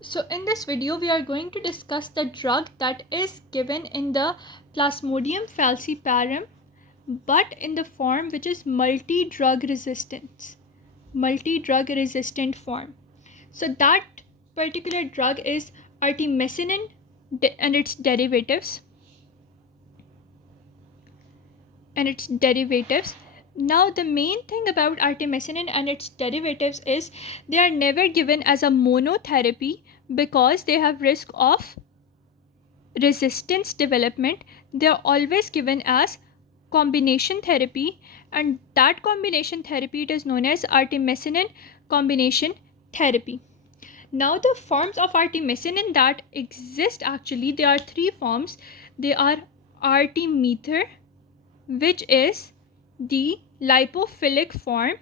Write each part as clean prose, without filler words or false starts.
So in this video, we are going to discuss the drug that is given in the Plasmodium falciparum, but in the form which is multi-drug resistant form. So that particular drug is artemisinin and its derivatives. Now, the main thing about artemisinin and its derivatives is they are never given as a monotherapy because they have risk of resistance development. They are always given as combination therapy, and that combination therapy it is known as artemisinin combination therapy. Now, the forms of artemisinin that exist, actually there are three forms. They are artemether, which is the lipophilic form,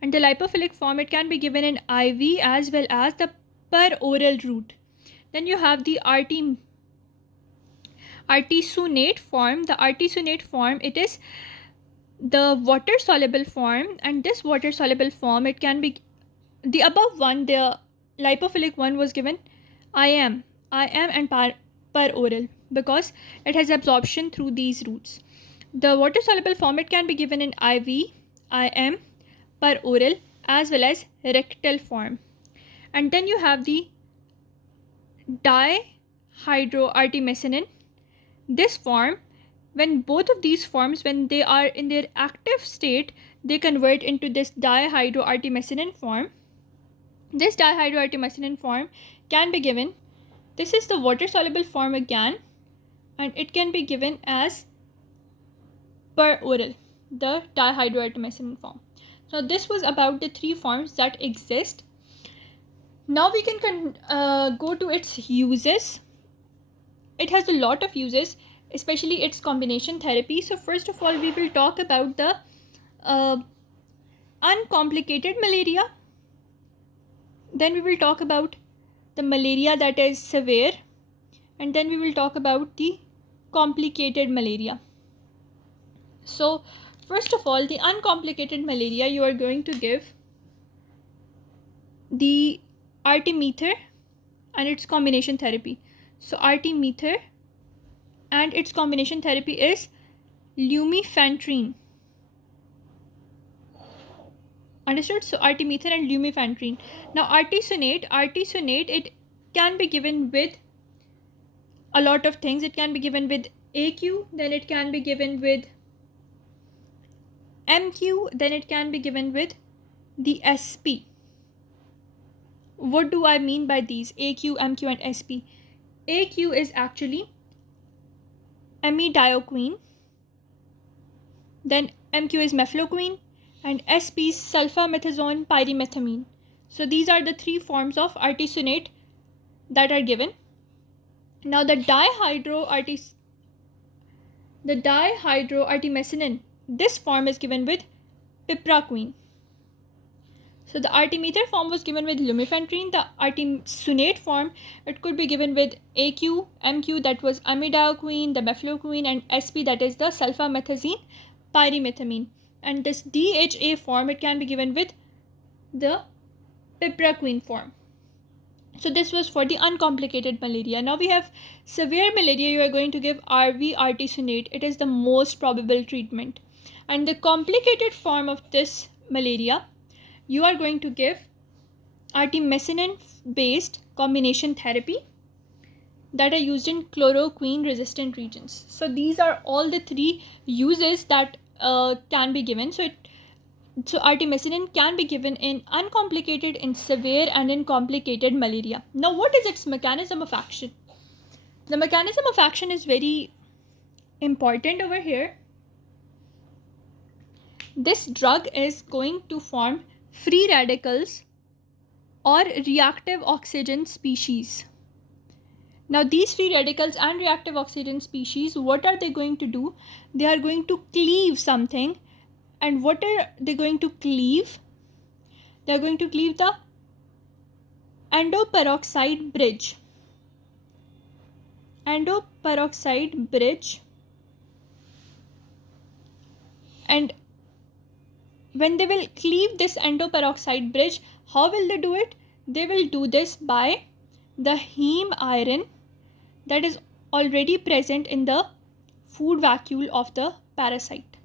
and the lipophilic form it can be given in IV as well as the per oral route. Then you have the artesunate form. The artesunate form it is the water soluble form, and this water soluble form it can be the above one. The lipophilic one was given IM and per oral because it has absorption through these routes. The water soluble form it can be given in IV, IM, per oral as well as rectal form. And then you have the dihydroartemisinin. This form, when both of these forms, when they are in their active state, they convert into this dihydroartemisinin form. This dihydroartemisinin form can be given, this is the water soluble form again, and it can be given as per oral, the dihydroartemisinin form. So this was about the three forms that exist. Now we can go to its uses. It has a lot of uses, especially its combination therapy. So first of all, we will talk about the uncomplicated malaria. Then we will talk about the malaria that is severe, and then we will talk about the complicated malaria. So first of all, the uncomplicated malaria, you are going to give the artemether and its combination therapy. So artemether and its combination therapy is lumefantrine. Understood? So artemether and lumefantrine. Now artesunate it can be given with a lot of things. It can be given with AQ, then it can be given with MQ, then it can be given with the SP. What do I mean by these AQ, MQ and SP? AQ is actually amidioquine, then MQ is mefloquine, and SP is sulfametazone pyrimethamine. So these are the three forms of artesunate that are given. Now the dihydroartemisinin, this form is given with pipraquine. So the artemether form was given with lumefantrine. The artesunate form, it could be given with AQ, MQ, that was amidioquine, the mefloquine, and SP, that is the sulfametazine pyrimethamine. And this DHA form, it can be given with the pipraquine form. So this was for the uncomplicated malaria. Now we have severe malaria. You are going to give RV artesunate. It is the most probable treatment. And the complicated form of this malaria, you are going to give artemisinin based combination therapy that are used in chloroquine resistant regions. So these are all the three uses that can be given. So artemisinin can be given in uncomplicated, in severe, and in complicated malaria. Now what is its mechanism of action? The mechanism of action is very important over here. This drug is going to form free radicals or reactive oxygen species. Now these free radicals and reactive oxygen species, what are they going to do? They are going to cleave something. And what are they going to cleave? They are going to cleave the endoperoxide bridge. And when they will cleave this endoperoxide bridge, how will they do it? They will do this by the heme iron that is already present in the food vacuole of the parasite.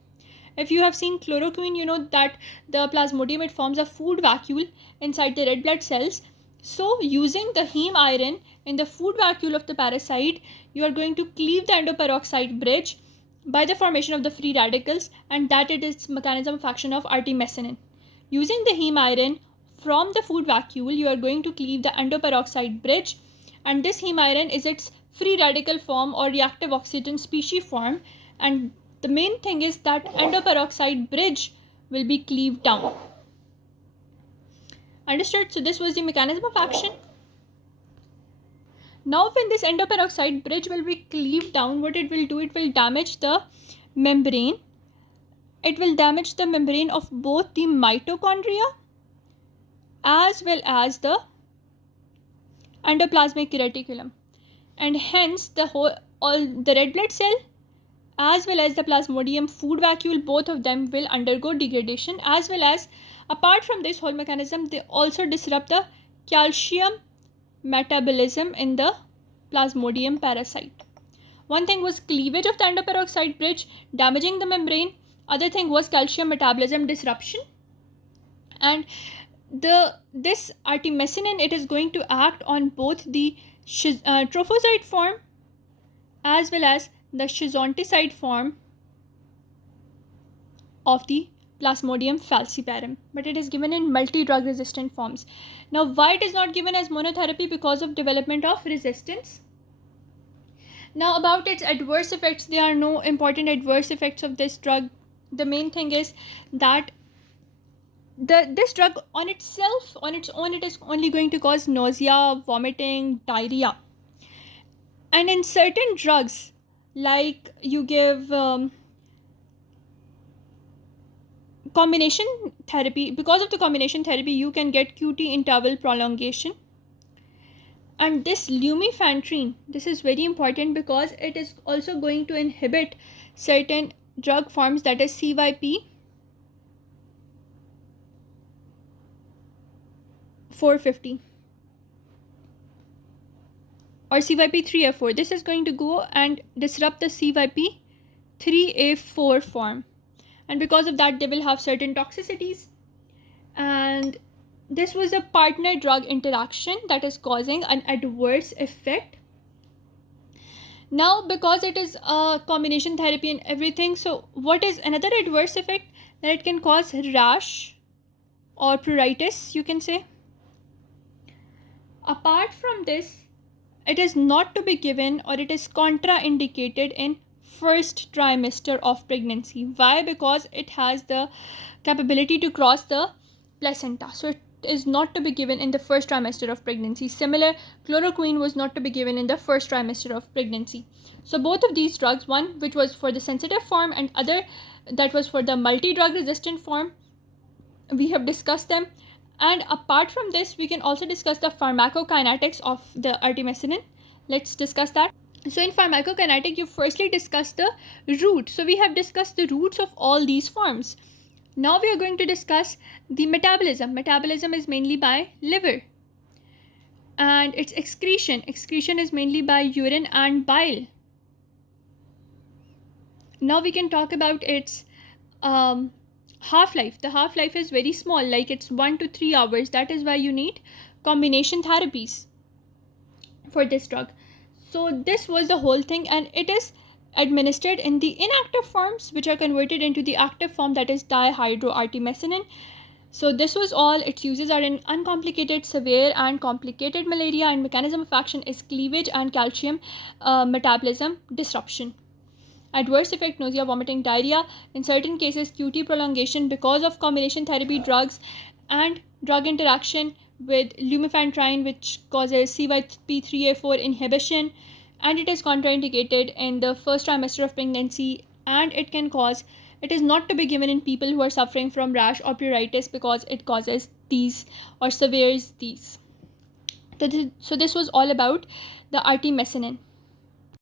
If you have seen chloroquine, you know that the plasmodium, it forms a food vacuole inside the red blood cells. So using the heme iron in the food vacuole of the parasite, you are going to cleave the endoperoxide bridge by the formation of the free radicals, and that it is mechanism of action of artemisinin. Using the heme iron from the food vacuole, you are going to cleave the endoperoxide bridge, and this heme iron is its free radical form or reactive oxygen species form, and the main thing is that endoperoxide bridge will be cleaved down. Understood? So this was the mechanism of action. Now when this endoperoxide bridge will be cleaved down, what it will do, it will damage the membrane. It will damage the membrane of both the mitochondria as well as the endoplasmic reticulum, and hence the red blood cell as well as the plasmodium food vacuole, both of them will undergo degradation, as well as apart from this whole mechanism, they also disrupt the calcium metabolism in the plasmodium parasite. One thing was cleavage of the endoperoxide bridge, damaging the membrane. Other thing was calcium metabolism disruption. And this artemisinin, it is going to act on both the trophozoite form as well as the schizonticide form of the Plasmodium falciparum, but it is given in multi-drug resistant forms. Now, why it is not given as monotherapy? Because of development of resistance. Now, about its adverse effects, there are no important adverse effects of this drug. The main thing is that this drug on its own, it is only going to cause nausea, vomiting, diarrhea. And in certain drugs, like you give combination therapy, because of the combination therapy, you can get QT interval prolongation. And this lumefantrine, this is very important because it is also going to inhibit certain drug forms, that is CYP 450 or CYP 3A4. This is going to go and disrupt the CYP 3A4 form, and because of that they will have certain toxicities. And this was a partner drug interaction that is causing an adverse effect. Now, because it is a combination therapy and everything, so what is another adverse effect? That it can cause rash or pruritus, you can say. Apart from this, it is not to be given, or it is contraindicated in first trimester of pregnancy. Why? Because it has the capability to cross the placenta. So it is not to be given in the first trimester of pregnancy. Similar, chloroquine was not to be given in the first trimester of pregnancy. So both of these drugs, one which was for the sensitive form and other that was for the multi-drug resistant form, we have discussed them. And apart from this, we can also discuss the pharmacokinetics of the artemisinin. Let's discuss that. So in pharmacokinetic, you firstly discuss the root. So we have discussed the roots of all these forms. Now we are going to discuss the metabolism. Metabolism is mainly by liver. And its excretion. Excretion is mainly by urine and bile. Now we can talk about its half-life. The half-life is very small, like it's 1 to 3 hours. That is why you need combination therapies for this drug. So this was the whole thing, and it is administered in the inactive forms, which are converted into the active form, that is dihydroartemisinin. So this was all. Its uses are in uncomplicated, severe and complicated malaria, and mechanism of action is cleavage and calcium metabolism disruption. Adverse effect: nausea, vomiting, diarrhea. In certain cases, QT prolongation because of combination therapy drugs and drug interaction with lumefantrine, which causes CYP3A4 inhibition, and it is contraindicated in the first trimester of pregnancy, and it is not to be given in people who are suffering from rash or pruritus because it causes these or severes these. So this was all about the artemisinin.